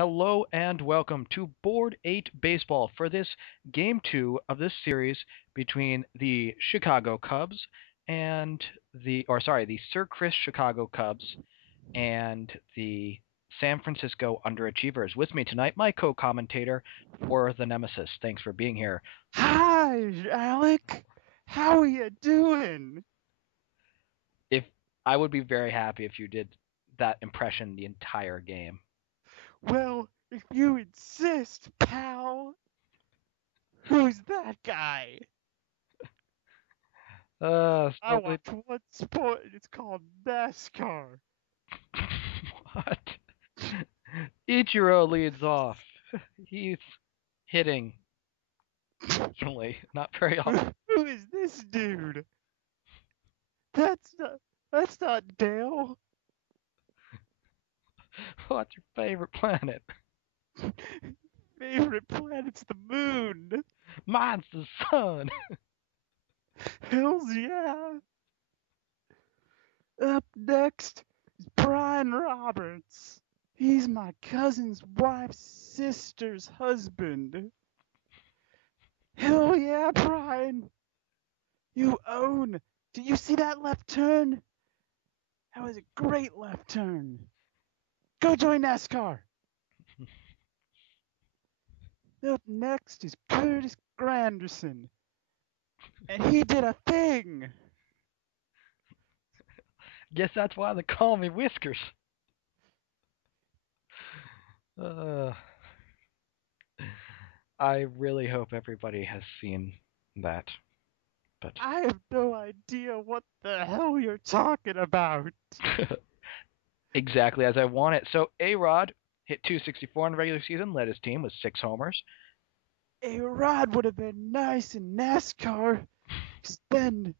Hello and welcome to Board 8 Baseball for this game 2 of this series between the Chicago Cubs and the Sir Chris Chicago Cubs and the San Francisco Underachievers. With me tonight, my co-commentator for the Nemesis. Thanks for being here. Hi, Alec. How are you doing? If I would be very happy if you did that impression the entire game. Well, if you insist, pal. Who's that guy? I Slowly. watch one sport and it's called NASCAR. What? Ichiro leads off. He's hitting occasionally, not very often. Who is this dude? That's not that's not Dale. What's your favorite planet? Favorite planet's the moon. Mine's the sun. Hells yeah. Up next is Brian Roberts. He's my cousin's wife's sister's husband. Hell yeah, Brian! You own. Did you see that left turn? That was a great left turn. Go join NASCAR. Up next is Curtis Granderson. And he did a thing. Guess that's why they call me Whiskers. Uh, I really hope everybody has seen that. But I have no idea what the hell you're talking about. exactly as I want it. So A-Rod hit 264 in the regular season, led his team with 6 homers. A rod would have been nice in NASCAR. 'Cause then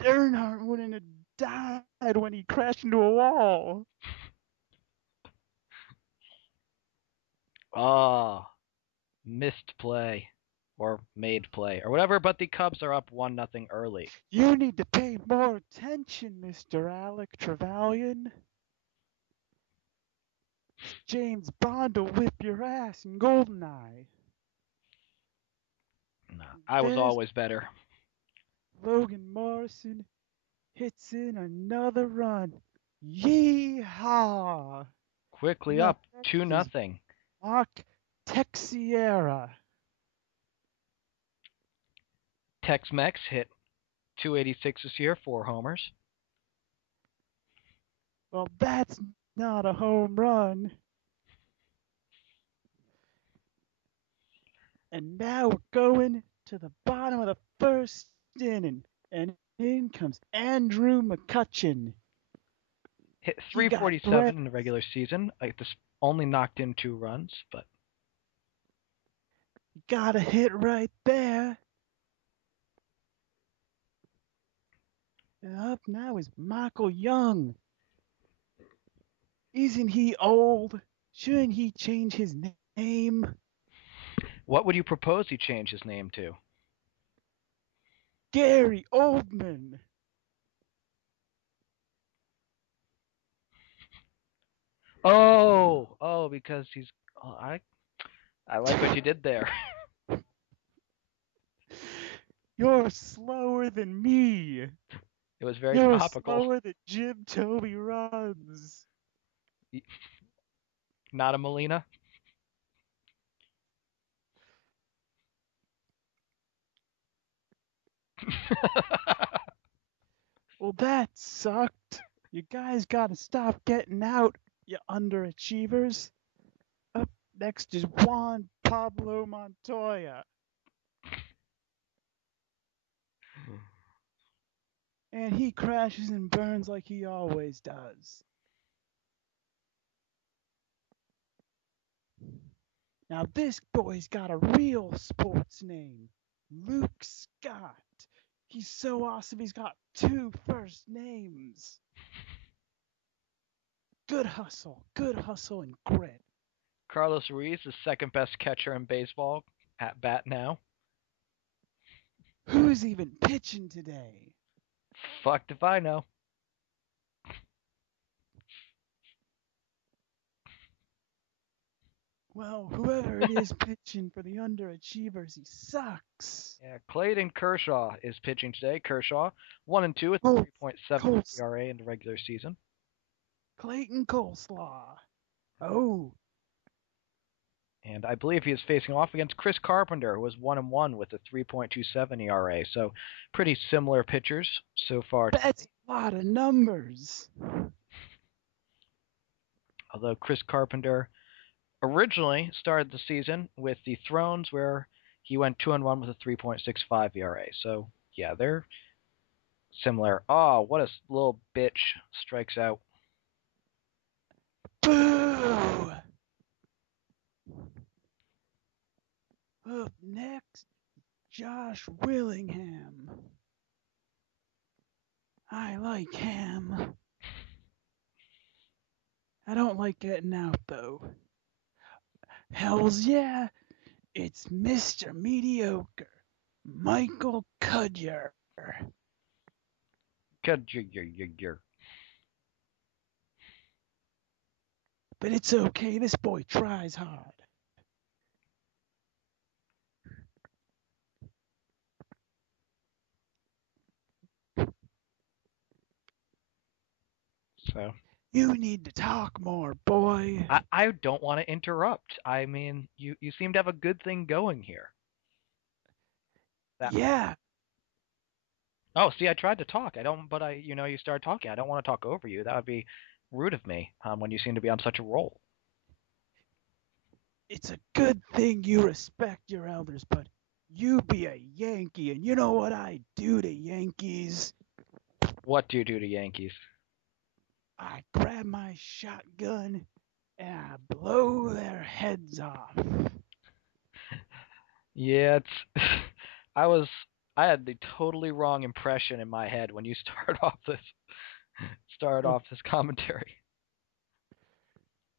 Earnhardt wouldn't have died when he crashed into a wall. Ah, missed play or made play or whatever, but the Cubs are up 1-0 early. You need to pay more attention, Mr. Alec Trevelyan. James Bond will whip your ass in Goldeneye. No, I was There's always better. Logan Morrison hits in another run. Yeehaw! Quickly Next up 2 is nothing. Mark Texiera. Tex-Mex hit 286 this year, 4 homers. Well, that's not a home run. And now we're going to the bottom of the first inning. And in comes Andrew McCutcheon. Hit He got breath. 347 in the regular season. Like this only knocked in 2 runs, but Got a hit right there. And up now is Michael Young. Isn't he old? Shouldn't he change his name? what would you propose he change his name to? Gary Oldman. Oh, because he's oh, I like what you did there. You're slower than me. It was very You're topical. slower than Jim Toby runs. Not a Molina. Well, that sucked. You guys gotta stop getting out, you underachievers. Up next is Juan Pablo Montoya. And he crashes and burns like he always does. Now, this boy's got a real sports name, Luke Scott. He's so awesome, he's got 2 first names. Good hustle, and grit. Carlos Ruiz, the second best catcher in baseball at bat now. Who's even pitching today? Fucked if I know. Well, whoever it is pitching for the underachievers, he sucks. Yeah, Clayton Kershaw is pitching today. Kershaw, 1-2 with Col- 3.7 Coles- ERA in the regular season. Clayton Coleslaw. Oh, And I believe he is facing off against Chris Carpenter, who was 1-1 with a 3.27 ERA. So pretty similar pitchers so far. that's a lot of numbers. Although Chris Carpenter originally started the season with the Thrones, where he went 2-1 with a 3.65 ERA. So yeah, they're similar. Oh, what a little bitch strikes out. Boo! Up next, Josh Willingham. I like ham. I don't like getting out, though. Hells yeah, it's Mr. Mediocre, Michael Cudyer. But it's okay, this boy tries hard. So You need to talk more, boy. I don't want to interrupt. I mean, you seem to have a good thing going here. Yeah, Oh, see, I tried to talk. I don't, but you start talking. I don't want to talk over you. That would be rude of me when you seem to be on such a roll. it's a good thing you respect your elders, but you be a Yankee, and you know what I do to Yankees? What do you do to Yankees? I grab my shotgun and I blow their heads off. Yeah, it's. I was. I had the totally wrong impression in my head when you started off this commentary.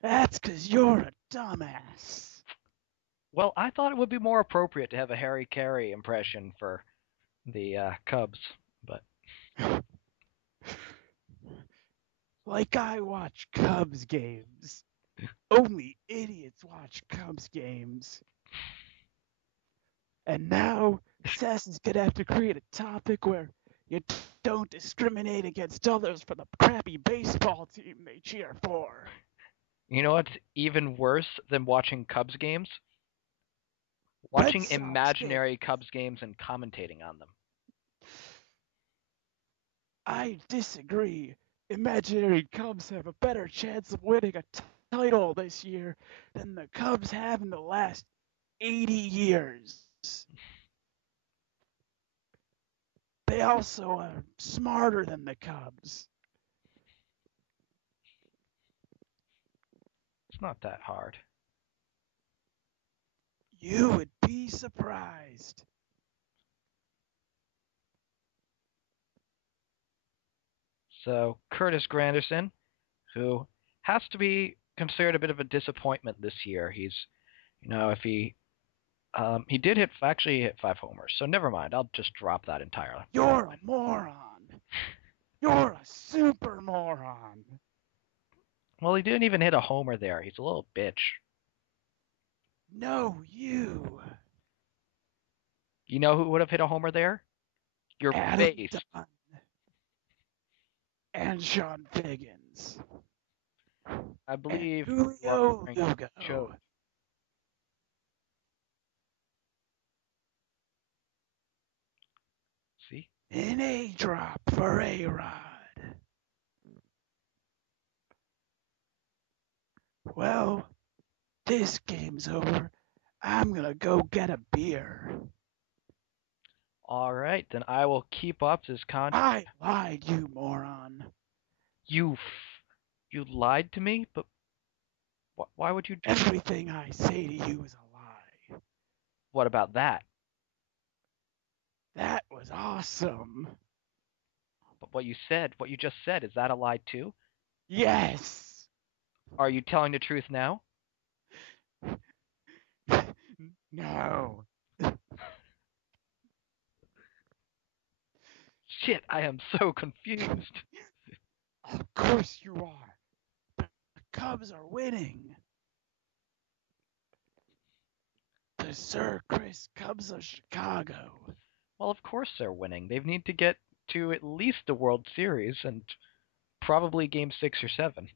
That's 'cause you're a dumbass. Well, I thought it would be more appropriate to have a Harry Carey impression for the Cubs, but Like I watch Cubs games. Only idiots watch Cubs games. And now Sess is gonna have to create a topic where you don't discriminate against others for the crappy baseball team they cheer for. you know what's even worse than watching Cubs games? Red Watching Sox imaginary games. Cubs games and commentating on them. I disagree. Imaginary Cubs have a better chance of winning a title this year than the Cubs have in the last 80 years. They also are smarter than the Cubs. It's not that hard. You would be surprised. So Curtis Granderson, who has to be considered a bit of a disappointment this year. He's, if he did actually hit 5 homers. So never mind. I'll just drop that entirely. You're a moron. You're a super moron. Well, he didn't even hit a homer there. He's a little bitch. No, you. You know who would have hit a homer there? Your Adam face. Dunn. And Sean Figgins. I believe and you are Julio referring to Lugo. Choate. See? An A drop for A-Rod. Well, this game's over. I'm gonna go get a beer. All right, then I will keep up this content. I lied, you moron. You lied to me, but why would you do that? Everything I say to you is a lie. What about that? That was awesome. But what you just said, is that a lie too? Yes. Are you telling the truth now? No. Shit, I am so confused. Of course you are. The Cubs are winning. Sir Chris Cubs of Chicago. Well, of course they're winning. They need to get to at least the World Series and probably Game 6 or 7.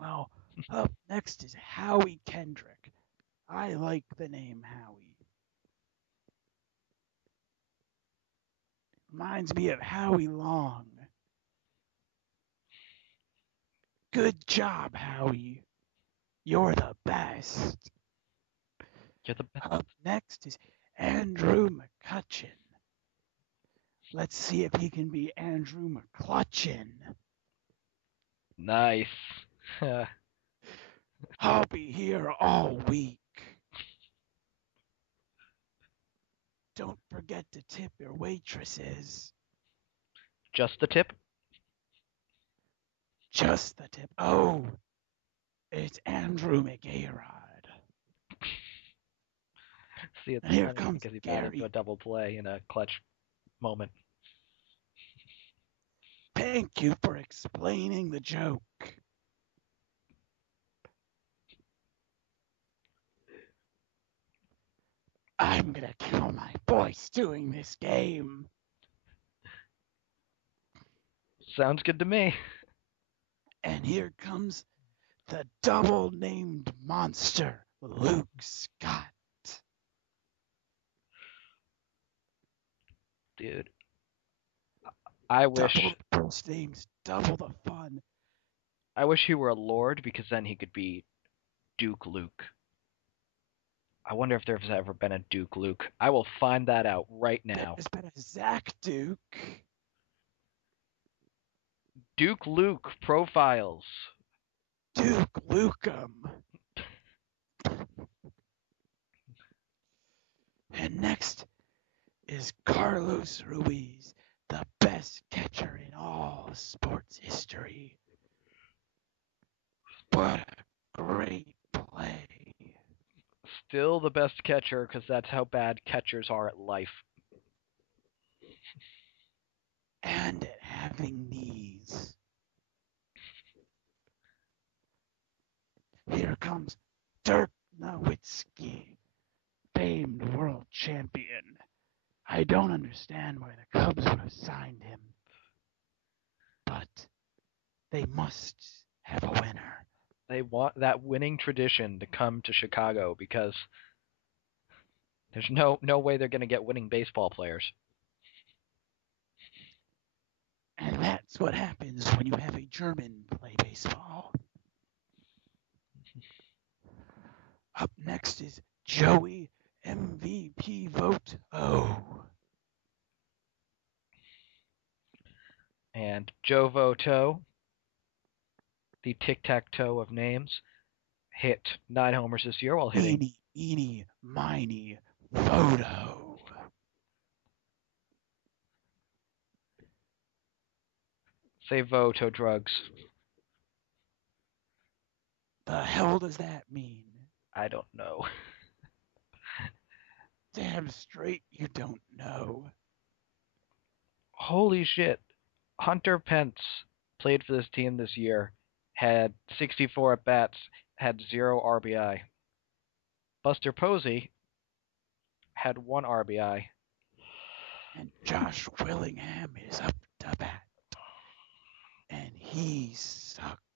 Well, up next is Howie Kendrick. I like the name Howie. Reminds me of Howie Long. Good job, Howie. You're the best. You're the best. Up next is Andrew McCutcheon. Let's see if he can be Andrew McClutchin. Nice. I'll be here all week. Don't forget to tip your waitresses. Just the tip? Just the tip. Oh, it's Andrew McArod. See, it's And here funny comes because he got into Gary. a double play in a clutch moment. Thank you for explaining the joke. I'm gonna kill my voice doing this game. Sounds good to me. And here comes the double-named monster, Luke Scott. Dude. I wish Double the first names, double the fun. he were a lord because then he could be Duke Luke. I wonder if there's ever been a Duke Luke. I will find that out right now. There's been a Zach Duke. Duke Luke profiles. Duke Lukem. And next is Carlos Ruiz, the best catcher in all sports history. What a great play. Still the best catcher because that's how bad catchers are at life. And at having knees. Here comes Dirk Nowitzki, famed world champion. I don't understand why the Cubs would have signed him. But they must have a winner. They want that winning tradition to come to Chicago because there's no way they're going to get winning baseball players. And that's what happens when you have a German play baseball. Up next is Joey MVP Vote O. And Joe Votto, the tic-tac-toe of names, hit 9 homers this year while hitting. Eeny, eeny, miny, Voto. Say Voto drugs. The hell does that mean? I don't know. Damn straight you don't know. Holy shit. Hunter Pence played for this team this year, had 64 at-bats, had 0 RBI. Buster Posey had 1 RBI. And Josh Willingham is up to bat. And he sucks.